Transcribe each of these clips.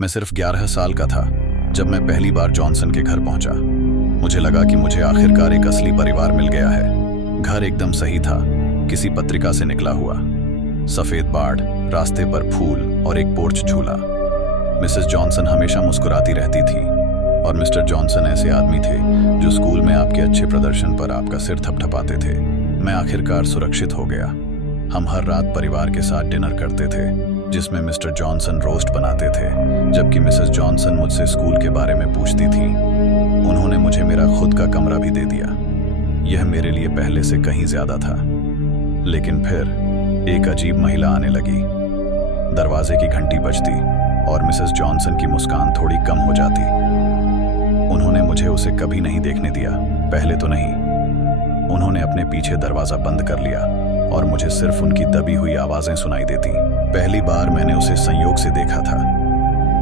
मैं सिर्फ 11 साल का था जब मैं पहली बार जॉनसन के घर पहुंचा। मुझे लगा कि मुझे आखिरकार एक असली परिवार मिल गया है। घर एकदम सही था, किसी पत्रिका से निकला हुआ। सफेद बाड़, रास्ते पर फूल और एक पोर्च झूला। मिसेस जॉनसन हमेशा मुस्कुराती रहती थी और मिस्टर जॉनसन ऐसे आदमी थे जो स्कूल में आपके अच्छे प्रदर्शन पर आपका सिर थपथपाते थे। मैं आखिरकार सुरक्षित हो गया। हम हर रात परिवार के साथ डिनर करते थे जिसमें मिस्टर जॉनसन रोस्ट बनाते थे, जबकि मिसेस जॉनसन मुझसे स्कूल के बारे में पूछती थी। उन्होंने मुझे मेरा खुद का कमरा भी दे दिया। यह मेरे लिए पहले से कहीं ज्यादा था। लेकिन फिर एक अजीब महिला आने लगी। दरवाजे की घंटी बजती और मिसेस जॉनसन की मुस्कान थोड़ी कम हो जाती। उन्होंने मुझे उसे कभी नहीं देखने दिया, पहले तो नहीं। उन्होंने अपने पीछे दरवाजा बंद कर लिया और मुझे सिर्फ उनकी दबी हुई आवाजें सुनाई देती। पहली बार मैंने उसे संयोग से देखा था।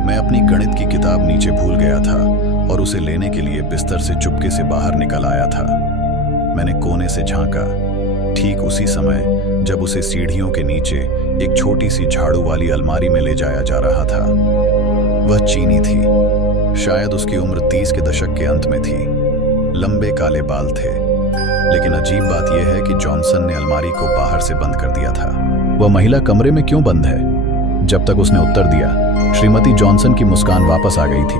मैं अपनी गणित की किताब नीचे भूल गया था और उसे लेने के लिए बिस्तर से चुपके से बाहर निकल आया था। मैंने कोने से झांका, ठीक उसी समय जब उसे सीढ़ियों के नीचे एक छोटी सी झाड़ू वाली अलमारी में ले जाया जा रहा था। वह चीनी थी। शायद उसकी उम्र 30 के दशक के अंत में थी। लंबे काले बाल थे। लेकिन अजीब बात यह है कि जॉनसन ने अलमारी को बाहर से बंद कर दिया था। वह महिला कमरे में क्यों बंद है? जब तक उसने उत्तर दिया, श्रीमती जॉनसन की मुस्कान वापस आ गई थी।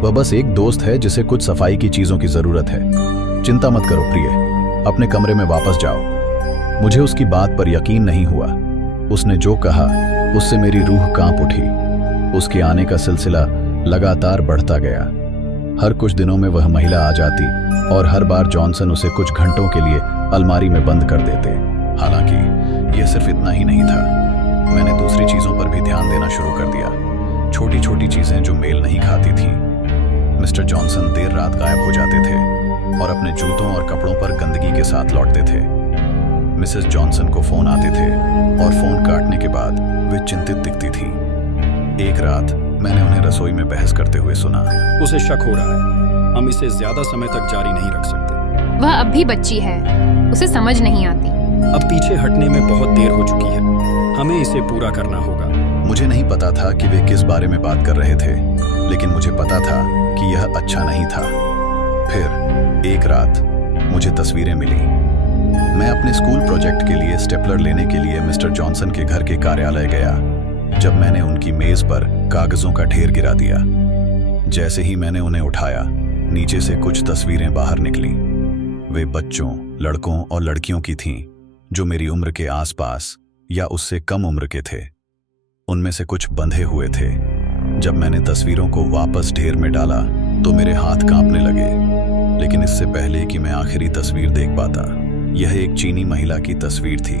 वह बस एक दोस्त है जिसे कुछ सफाई की चीजों की जरूरत है। चिंता मत करो प्रिय, अपने कमरे में वापस जाओ। मुझे उसकी बात पर यकीन नहीं हुआ। उसने जो कहा उससे मेरी रूह कांप उठी। उसके आने का सिलसिला लगातार बढ़ता गया। हर कुछ दिनों में वह महिला आ जाती और हर बार जॉनसन उसे कुछ घंटों के लिए अलमारी में बंद कर देते। हालांकि यह सिर्फ इतना ही नहीं था। मैंने दूसरी चीजों पर भी ध्यान देना शुरू कर दिया। छोटी छोटी चीजें जो मेल नहीं खाती थीं। मिस्टर जॉनसन देर रात गायब हो जाते थे और अपने जूतों और कपड़ों पर गंदगी के साथ लौटते थे। मिसेस जॉनसन को फोन आते थे और फोन काटने के बाद वे चिंतित दिखती थी। एक रात मैंने उन्हें रसोई में बहस करते हुए सुना। उसे शक हो रहा है, हम इसे ज्यादा समय तक जारी नहीं रख सकते। वह अब भी बच्ची है, उसे समझ नहीं आती। अब पीछे हटने में बहुत देर हो चुकी है, हमें इसे पूरा करना होगा। मुझे नहीं पता था कि वे किस बारे में बात कर रहे थे, लेकिन मुझे पता था कि यह अच्छा नहीं था। फिर एक रात मुझे तस्वीरें मिली। मैं अपने स्कूल प्रोजेक्ट के लिए स्टेपलर लेने के लिए मिस्टर जॉनसन के घर के कार्यालय गया। जब मैंने उनकी मेज पर कागजों का ढेर गिरा दिया, जैसे ही मैंने उन्हें उठाया, नीचे से कुछ तस्वीरें बाहर निकली। वे बच्चों, लड़कों और लड़कियों की थीं जो मेरी उम्र के आसपास या उससे कम उम्र के थे। उनमें से कुछ बंधे हुए थे। जब मैंने तस्वीरों को वापस ढेर में डाला तो मेरे हाथ कांपने लगे। लेकिन इससे पहले कि मैं आखिरी तस्वीर देख पाता, यह एक चीनी महिला की तस्वीर थी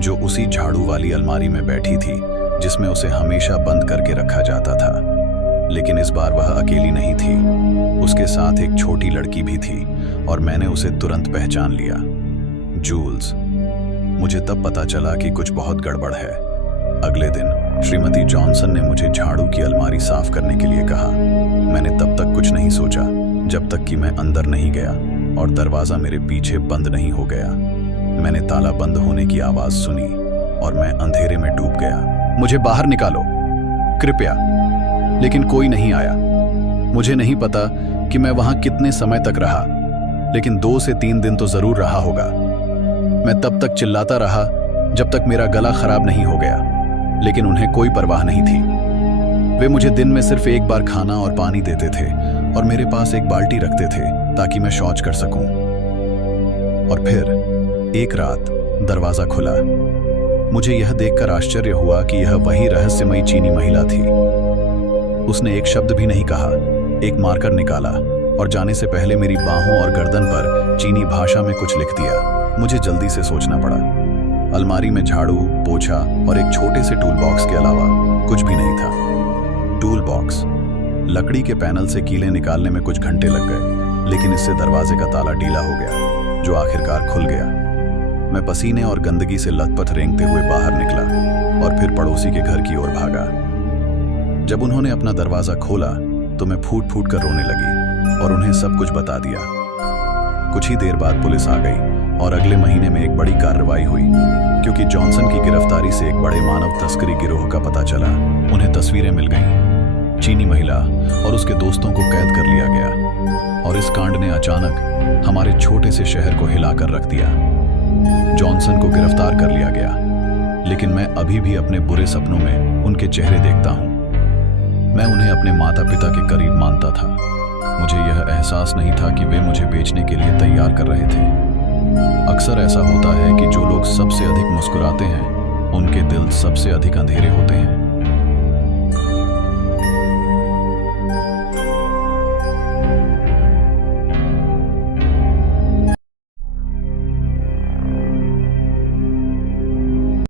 जो उसी झाड़ू वाली अलमारी में बैठी थी जिसमें उसे हमेशा बंद करके रखा जाता था। लेकिन इस बार वह अकेली नहीं थी, उसके साथ एक छोटी लड़की भी थी और मैंने उसे तुरंत पहचान लिया, जूल्स। मुझे तब पता चला कि कुछ बहुत गड़बड़ है। अगले दिन श्रीमती जॉनसन ने मुझे झाड़ू की अलमारी साफ करने के लिए कहा। मैंने तब तक कुछ नहीं सोचा जब तक कि मैं अंदर नहीं गया और दरवाजा मेरे पीछे बंद नहीं हो गया। मैंने ताला बंद होने की आवाज सुनी और मैं अंधेरे में डूब गया। मुझे बाहर निकालो, कृपया। लेकिन कोई नहीं आया। मुझे नहीं पता कि मैं वहां कितने समय तक रहा, लेकिन 2 से 3 दिन तो जरूर रहा होगा। मैं तब तक चिल्लाता रहा जब तक मेरा गला खराब नहीं हो गया, लेकिन उन्हें कोई परवाह नहीं थी। वे मुझे दिन में सिर्फ एक बार खाना और पानी देते थे और मेरे पास एक बाल्टी रखते थे ताकि मैं शौच कर सकूं। और फिर एक रात दरवाजा खुला। मुझे यह देखकर आश्चर्य हुआ कि यह वही रहस्यमयी चीनी महिला थी। उसने एक शब्द भी नहीं कहा। एक मार्कर निकाला और जाने से पहले मेरी बाहों और गर्दन पर चीनी भाषा में कुछ लिख दिया। मुझे जल्दी से सोचना पड़ा। अलमारी में झाड़ू, पोछा और एक छोटे से टूल बॉक्स के अलावा कुछ भी नहीं था। टूल बॉक्स, लकड़ी के पैनल से कीलें निकालने में कुछ घंटे लग गए, लेकिन इससे दरवाजे का ताला ढीला हो गया, जो आखिरकार खुल गया। मैं पसीने और गंदगी से लथपथ रेंगते हुए बाहर निकला और फिर पड़ोसी के घर की ओर भागा। जब उन्होंने अपना दरवाजा खोला तो मैं फूट फूट कर रोने लगी और उन्हें सब कुछ बता दिया। कुछ ही देर बाद पुलिस आ गई और अगले महीने में एक बड़ी कार्रवाई हुई, क्योंकि जॉनसन की गिरफ्तारी से एक बड़े मानव तस्करी गिरोह का पता चला। उन्हें तस्वीरें मिल गईं। चीनी महिला और उसके दोस्तों को कैद कर लिया गया और इस कांड ने अचानक हमारे छोटे से शहर को हिलाकर रख दिया। जॉनसन को गिरफ्तार कर लिया गया, लेकिन मैं अभी भी अपने बुरे सपनों में उनके चेहरे देखता हूं। मैं उन्हें अपने माता पिता के करीब मानता था। मुझे यह एहसास नहीं था कि वे मुझे बेचने के लिए तैयार कर रहे थे। अक्सर ऐसा होता है कि जो लोग सबसे अधिक मुस्कुराते हैं उनके दिल सबसे अधिक अंधेरे होते हैं।